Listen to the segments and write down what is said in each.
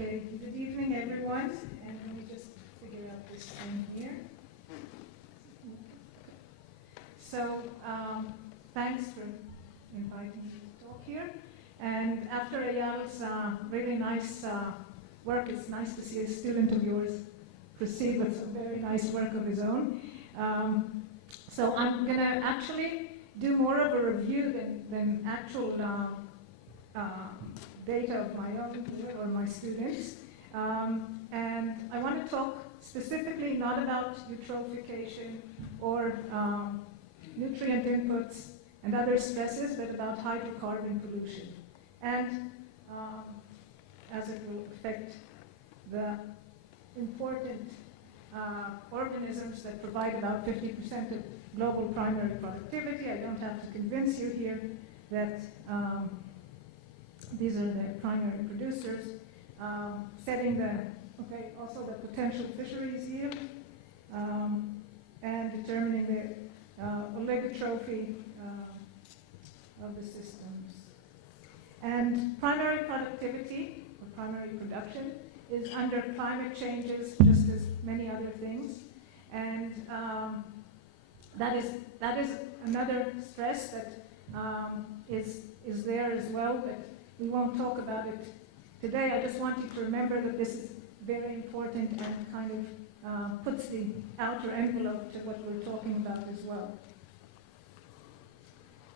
Okay, good evening everyone, and let me just figure out this thing here. So, thanks for inviting me to talk here. And after Eyal's really nice work, it's nice to see a student of yours proceed with some very nice work of his own. So I'm going to actually do more of a review than actual data of my own or my students. And I want to talk specifically not about eutrophication or nutrient inputs and other stresses, but about hydrocarbon pollution and as it will affect the important organisms that provide about 50% of global primary productivity. I don't have to convince you here that these are the primary producers, setting also the potential fisheries yield, and determining the oligotrophy of the systems. And primary productivity, or primary production, is under climate changes, just as many other things. And that is another stress that is there as well, but we won't talk about it today. I just want you to remember that this is very important and kind of puts the outer envelope to what we're talking about as well.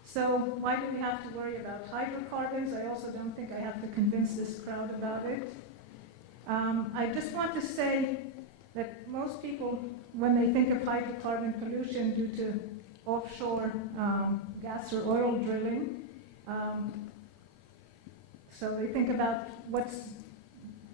So why do we have to worry about hydrocarbons? I also don't think I have to convince this crowd about it. I just want to say that most people, when they think of hydrocarbon pollution due to offshore gas or oil drilling, so they think about what's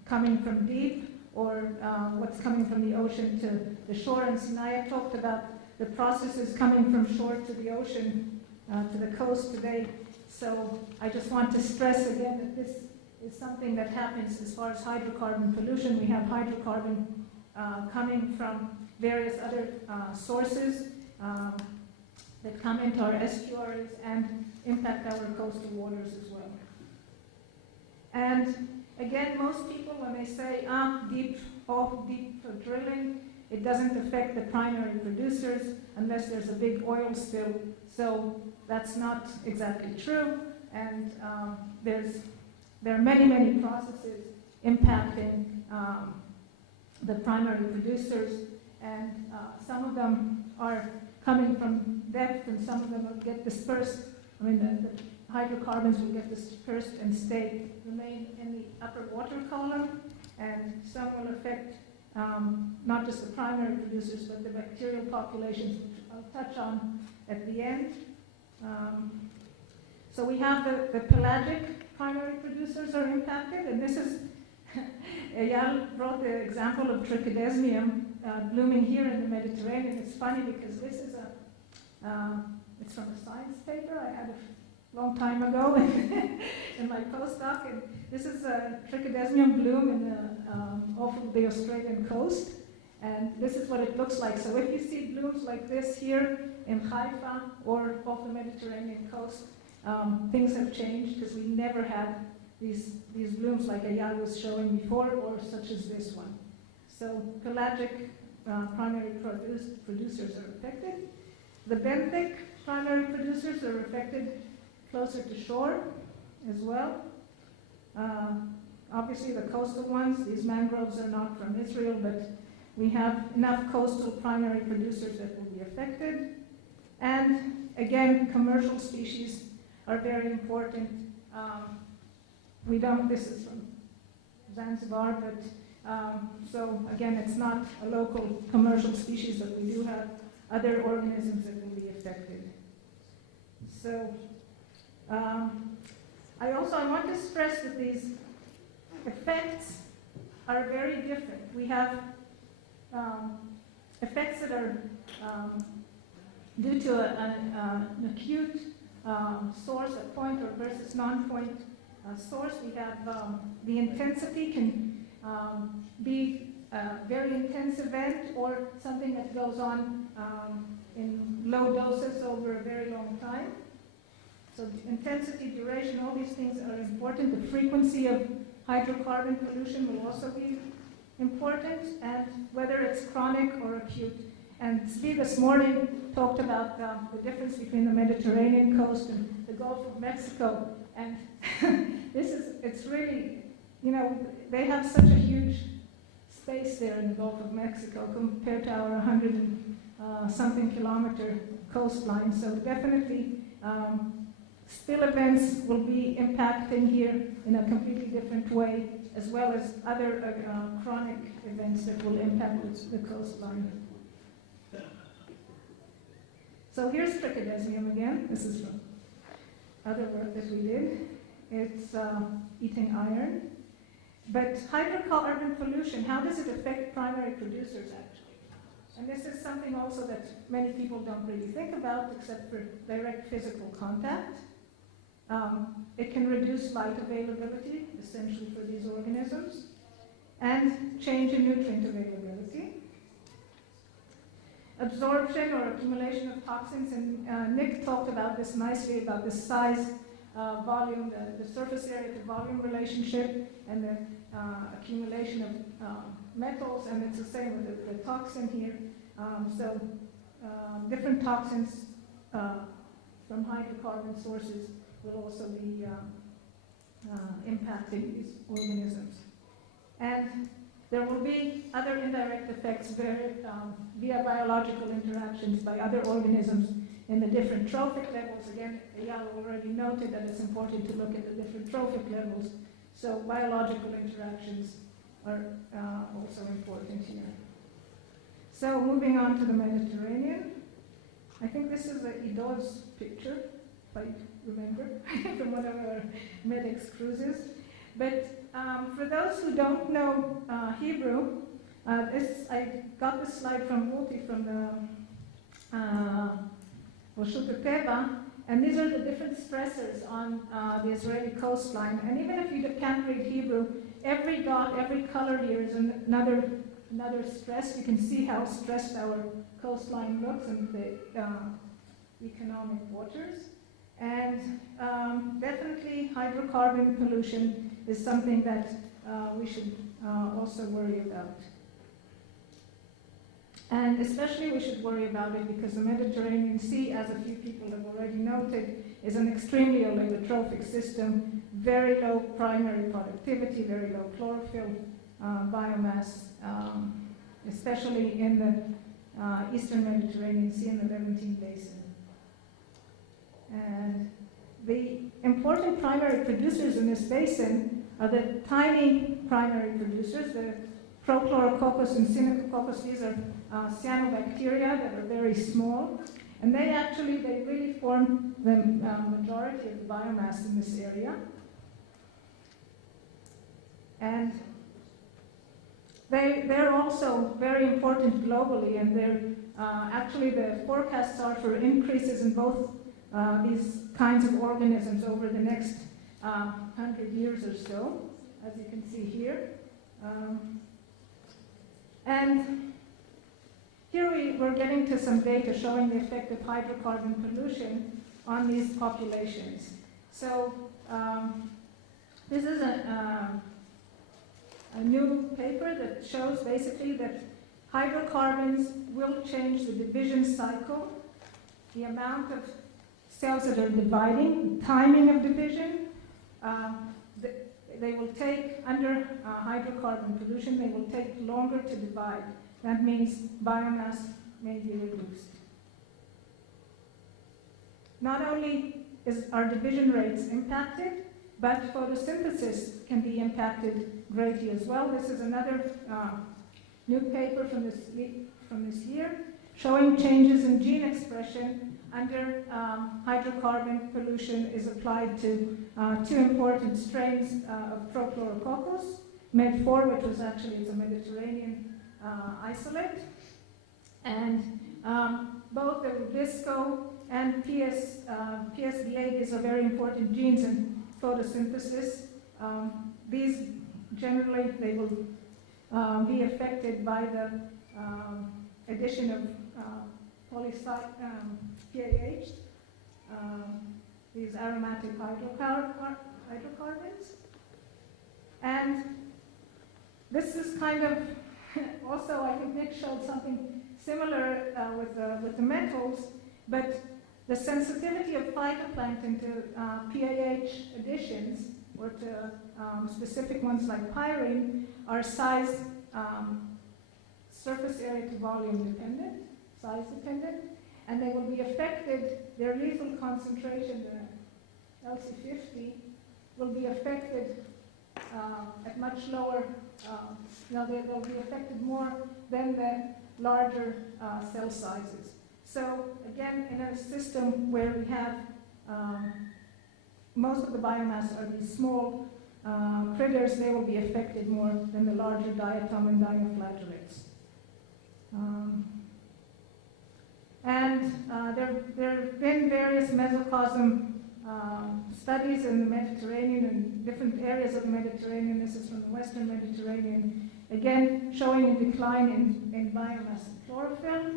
coming from deep or what's coming from the ocean to the shore. And Sinaya talked about the processes coming from shore to the ocean, to the coast today. So I just want to stress again that this is something that happens as far as hydrocarbon pollution. We have hydrocarbon coming from various other sources that come into our estuaries and impact our coastal waters as well. And again, most people, when they say deep drilling, it doesn't affect the primary producers unless there's a big oil spill. So that's not exactly true. And there are many processes impacting the primary producers, and some of them are coming from depth, and some of them will get dispersed. I mean, the hydrocarbons will get dispersed and remain in the upper water column, and some will affect not just the primary producers, but the bacterial populations, which I'll touch on at the end. So we have the pelagic primary producers are impacted, and this is, Eyal brought the example of trichodesmium blooming here in the Mediterranean. It's funny because this is it's from a science paper I had a long time ago in my postdoc, and this is a trichodesmium bloom off of the Australian coast, and this is what it looks like. So if you see blooms like this here in Haifa or off the Mediterranean coast, things have changed because we never had these blooms like Eyal was showing before, or such as this one. So pelagic primary producers are affected. The benthic primary producers are affected closer to shore as well. Obviously the coastal ones, these mangroves are not from Israel, but we have enough coastal primary producers that will be affected. And again, commercial species are very important. This is from Zanzibar, but so again, it's not a local commercial species, but we do have other organisms that will be affected. So I want to stress that these effects are very different. We have effects that are due to an acute source, a point or versus non-point source. We have the intensity can be a very intense event or something that goes on in low doses over a very long time. So intensity, duration, all these things are important. The frequency of hydrocarbon pollution will also be important, and whether it's chronic or acute. And Steve this morning talked about the difference between the Mediterranean coast and the Gulf of Mexico. And it's really, they have such a huge space there in the Gulf of Mexico compared to our 100 and something kilometer coastline. So definitely spill events will be impacting here in a completely different way, as well as other chronic events that will impact the coastline. So here's trichodesmium again. This is from other work that we did. It's eating iron. But hydrocarbon pollution, how does it affect primary producers actually? And this is something also that many people don't really think about except for direct physical contact. It can reduce light availability, essentially for these organisms, and change in nutrient availability. Absorption or accumulation of toxins, and Nick talked about this nicely, about the size, volume, the surface area to volume relationship, and the accumulation of metals, and it's the same with the toxin here. Different toxins from hydrocarbon sources will also be impacting these organisms. And there will be other indirect effects via biological interactions by other organisms in the different trophic levels. Again, Eyal already noted that it's important to look at the different trophic levels. So biological interactions are also important here. So moving on to the Mediterranean. I think this is Ido's picture, if I remember, from one of our MEDEX cruises. But for those who don't know Hebrew, I got this slide from Wolti from the Rashut Teva, and these are the different stressors on the Israeli coastline. And even if you can't read Hebrew, every dot, every color here is another stress. You can see how stressed our coastline looks and the economic waters. And definitely hydrocarbon pollution is something that we should also worry about. And especially we should worry about it because the Mediterranean Sea, as a few people have already noted, is an extremely oligotrophic system, very low primary productivity, very low chlorophyll biomass, especially in the eastern Mediterranean Sea and the Levantine Basin. And the important primary producers in this basin are the tiny primary producers, the Prochlorococcus and Synechococcus. These are cyanobacteria that are very small, and they really form the majority of the biomass in this area. And they're also very important globally, and actually the forecasts are for increases in both these kinds of organisms over the next 100 years or so, as you can see here. And here we're getting to some data showing the effect of hydrocarbon pollution on these populations. So this is a new paper that shows basically that hydrocarbons will change the division cycle, the amount of cells that are dividing, timing of division. They will take, under hydrocarbon pollution, they will take longer to divide. That means biomass may be reduced. Not only are division rates impacted, but photosynthesis can be impacted greatly as well. This is another new paper from this year showing changes in gene expression under hydrocarbon pollution is applied to two important strains of Prochlorococcus, Med4, which was actually it's a Mediterranean isolate, and both the Rubisco and PSBA, these are very important genes in photosynthesis. These generally, they will be affected by the addition of PAH, these aromatic hydrocarbons. And this is kind of, also I think Nick showed something similar with the metals, but the sensitivity of phytoplankton to PAH additions, or to specific ones like pyrene, are size, surface area to volume dependent, size dependent, and they will be affected, their lethal concentration, the LC50, will be affected at much lower, they'll be affected more than the larger cell sizes. So again, in a system where we have most of the biomass are these small critters, they will be affected more than the larger diatom and dinoflagellates. There have been various mesocosm studies in the Mediterranean and different areas of the Mediterranean. This is from the Western Mediterranean, again showing a decline in biomass and chlorophyll.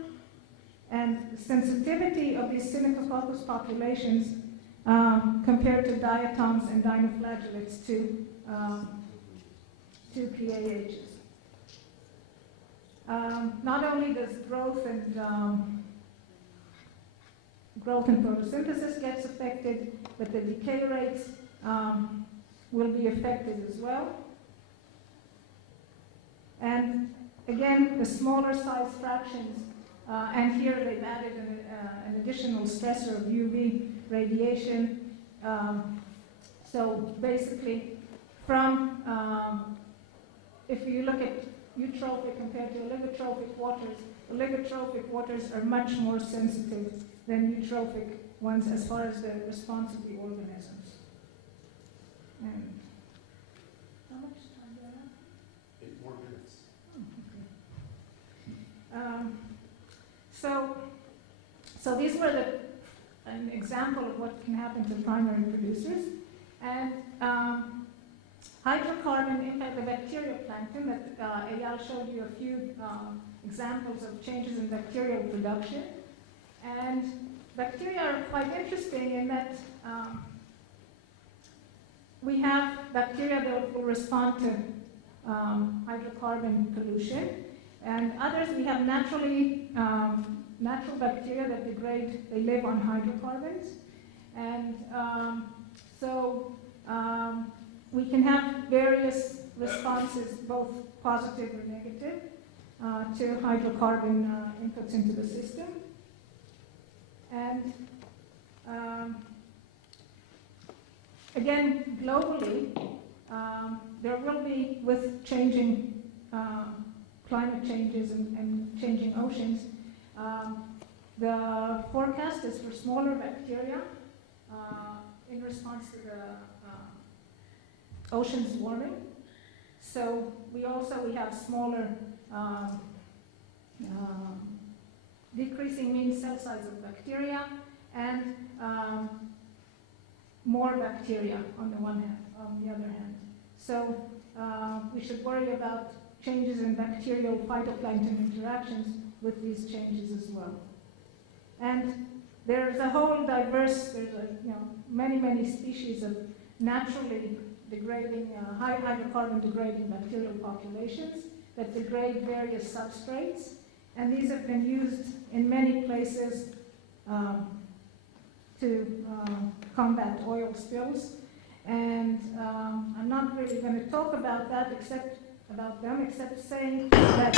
And the sensitivity of these Synechococcus populations compared to diatoms and dinoflagellates to PAHs. Not only does growth and photosynthesis gets affected, but the decay rates will be affected as well. And again, the smaller size fractions, and here they've added an additional stressor of UV radiation. So basically, from if you look at eutrophic compared to oligotrophic waters are much more sensitive than eutrophic ones as far as the response of the organisms. And how much time do I have? 8 more minutes. Oh, okay. So these were an example of what can happen to primary producers. And hydrocarbon impact the bacterial plankton that Eyal showed you a few examples of changes in bacterial production. And bacteria are quite interesting in that we have bacteria that will respond to hydrocarbon pollution, and others we have natural bacteria that degrade, they live on hydrocarbons. And we can have various responses, both positive or negative, to hydrocarbon inputs into the system. And again, globally, there will be, with changing climate changes and changing oceans, the forecast is for smaller bacteria in response to the oceans warming. So we have smaller, decreasing mean cell size of bacteria, and more bacteria on the other hand. So we should worry about changes in bacterial phytoplankton interactions with these changes as well. And there's a whole diverse, many species of naturally degrading, high hydrocarbon degrading bacterial populations that degrade various substrates. And these have been used in many places to combat oil spills. And I'm not really going to talk about that except saying that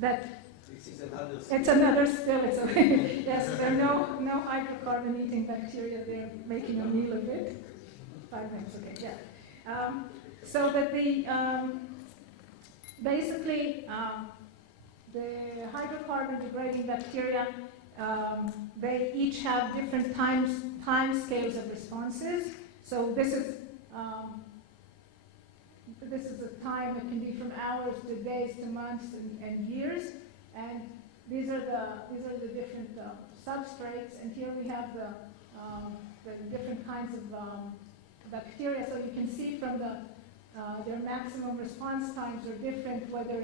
that it's another spill. It's okay. Yes, there are no hydrocarbon-eating bacteria. They're making a meal of it. 5 minutes, okay, yeah. So that basically the hydrocarbon-degrading bacteria, they each have different time scales of responses. So this is a time that can be from hours to days to months and years. And these are the different substrates, and here we have the different kinds of bacteria. So you can see from their maximum response times are different, whether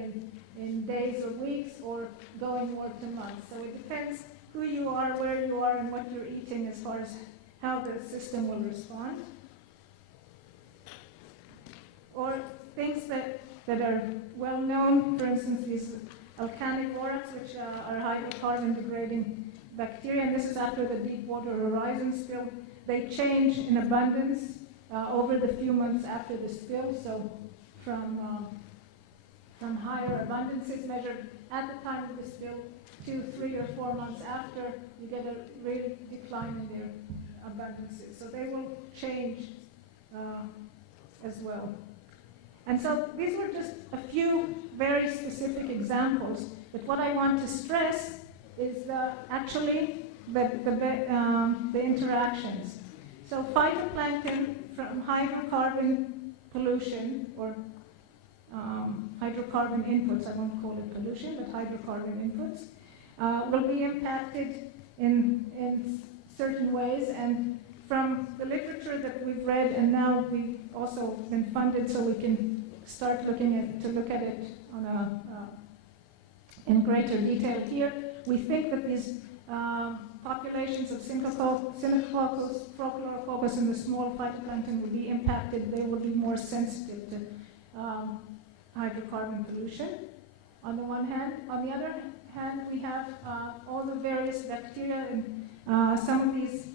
in days or weeks or going more to months. So it depends who you are, where you are, and what you're eating as far as how the system will respond. Or things that are well known, for instance, these alkalic borax, which are highly carbon degrading bacteria, and this is after the Deepwater Horizon spill. They change in abundance over the few months after the spill, so from higher abundances measured at the time of the spill to 3 or 4 months after, you get a real decline in their abundances. So they will change as well. And so these were just a few very specific examples, but what I want to stress is actually the interactions. So phytoplankton from hydrocarbon pollution, or hydrocarbon inputs, I won't call it pollution, but hydrocarbon inputs, will be impacted in certain ways. And from the literature that we've read, and now we've also been funded so we can start look at it on in greater detail here, we think that these populations of Synococcus, Prochlorococcus, and the small phytoplankton will be impacted. They will be more sensitive to hydrocarbon pollution, on the one hand. On the other hand, we have all the various bacteria, and some of these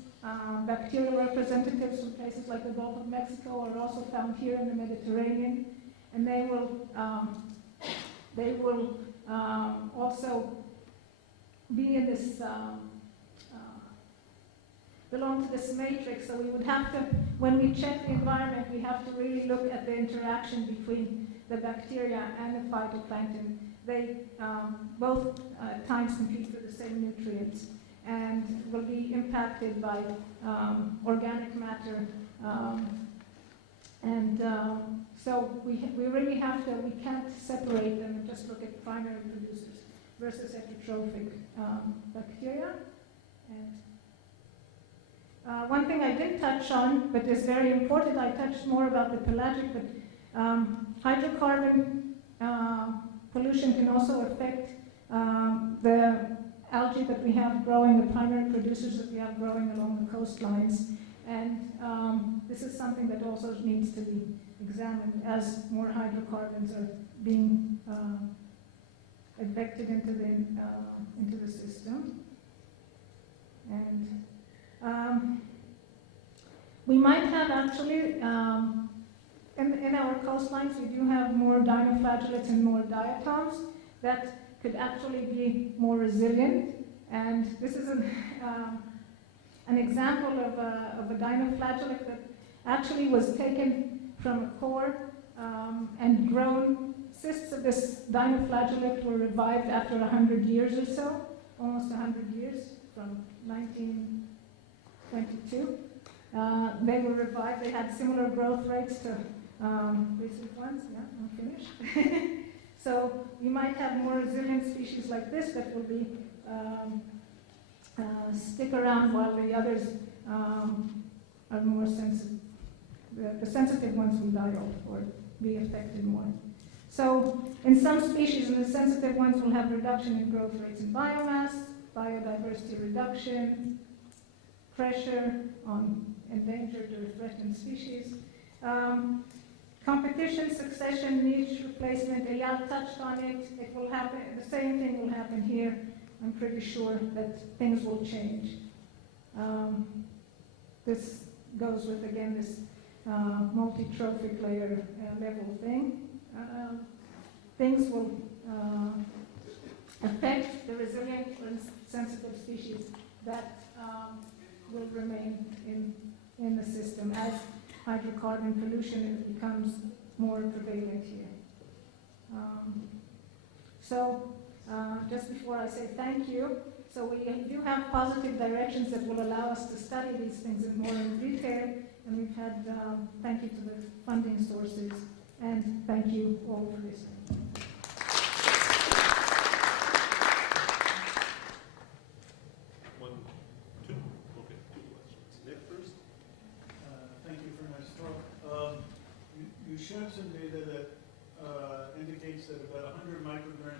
bacterial representatives from places like the Gulf of Mexico are also found here in the Mediterranean, and they will also be in this belong to this matrix. So we would have to, when we check the environment, we have to really look at the interaction between the bacteria and the phytoplankton. They both at times compete for the same nutrients and will be impacted by organic matter. So we really have to, we can't separate them and just look at primary producers versus heterotrophic bacteria. And one thing I didn't touch on, but is very important, I touched more about the pelagic, but hydrocarbon pollution can also affect the algae that we have growing, the primary producers that we have growing along the coastlines. And this is something that also needs to be examined as more hydrocarbons are being advected into the system. And we might have actually, in our coastlines, we do have more dinoflagellates and more diatoms that could actually be more resilient. And this is an example of a dinoflagellate that actually was taken from a core and grown. Cysts of this dinoflagellate were revived after 100 years or so, almost 100 years, from 1922. They were revived. They had similar growth rates to recent ones. Yeah, I'm finished. So you might have more resilient species like this that will be stick around while the others are more sensitive. The sensitive ones will die off or be affected more. So in some species, the sensitive ones will have reduction in growth rates in biomass, biodiversity reduction, pressure on endangered or threatened species. Competition, succession, niche replacement, Eyal touched on it. It will happen, the same thing will happen here. I'm pretty sure that things will change. This goes with, again, this multi-trophic layer level thing. Things will affect the resilient or sensitive species that will remain in the system as hydrocarbon pollution becomes more prevalent here. Just before I say thank you, so we do have positive directions that will allow us to study these things more in detail, and we've had thank you to the funding sources, and thank you all for listening. You shared some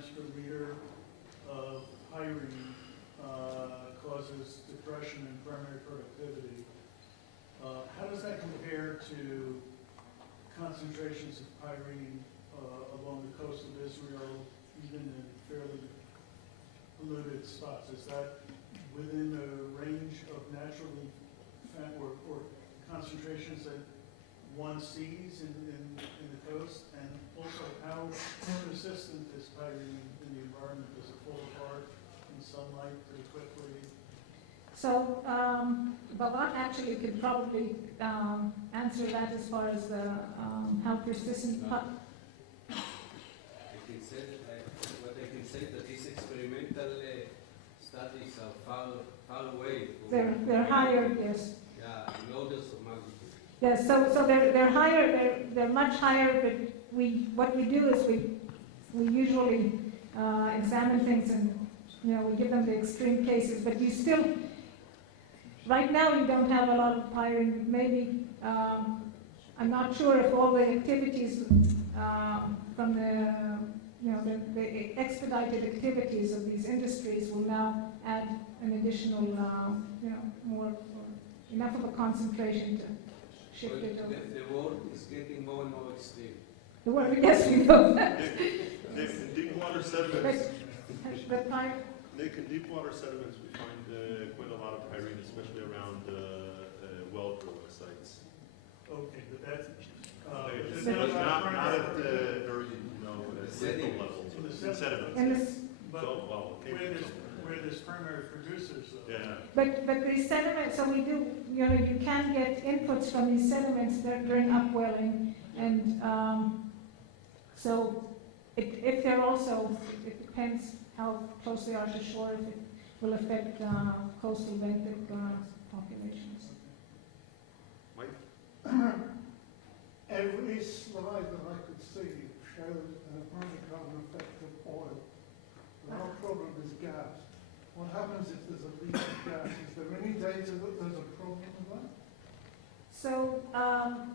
grams per liter of pyrene causes depression in primary productivity. How does that compare to concentrations of pyrene along the coast of Israel, even in fairly polluted spots? Is that within the range of naturally or concentrations that one sees in the coast? And also, how persistent is pyrene in the environment? Does it fall apart in sunlight pretty quickly? So, Bhavat actually could probably answer that as far as the how persistent. I can say what I can say that these experimental studies are far away. They're higher, yes. Yeah, in orders of magnitude. Yes, so they're higher. They're much higher. But what we do is we usually examine things and we give them the extreme cases. But you still. Right now, you don't have a lot of pyrene. Maybe, I'm not sure if all the activities from the expedited activities of these industries will now add an additional, more, enough of a concentration to shift it over. The world is getting more and more extreme. The world, yes, we know that. Nick, in deep water sediments, Nick, in deep water sediments, we find quite a lot of pyrene, especially around well drilling sites. Okay, but that's not at the very, signal level. In the In sediments. and this, but So, well, where there's primary producers, though. yeah. but these sediments, so we do, you can get inputs from these sediments during upwelling, and so if they're also, it depends how close they are to shore, if it will affect coastal benthic populations. Mike? Every slide that I could see showed an hydrocarbon effect of oil. Our problem is gas. What happens if there's a leak of gas? Is there any data that there's a problem with that? So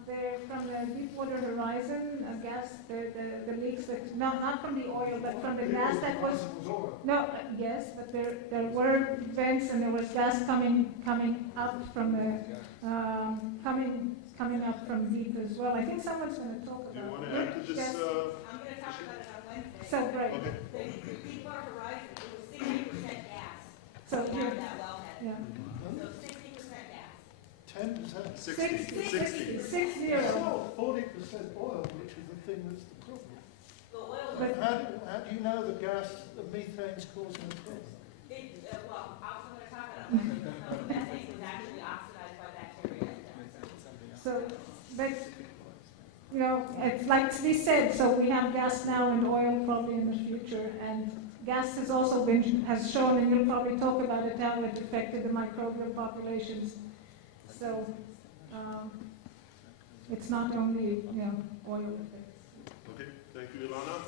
they're from the Deepwater Horizon gas, the leaks that, not from the oil, but from the gas that was, yes, but there were vents and there was gas coming up from the, coming up from deep as well. I think someone's going to talk about it. Do you want to add to this? Yes. I'm going to talk about it on Wednesday. So great. Okay. The Deepwater Horizon, it was 60% gas. So coming out of yeah. that wellhead. Yeah. So 60% gas. 10%. 60. 60. It's not 40% oil, which is the thing that's the problem. The oil But- How do you know the gas, the methane's causing the problem? well, I was going to talk about it on Wednesday. The methane was actually oxidized by bacteria. So, but, it's like we said, so we have gas now and oil probably in the future, and gas has also has shown, and you'll probably talk about it, how it affected the microbial populations. So, it's not only, oil effects. Okay, thank you, Ilana.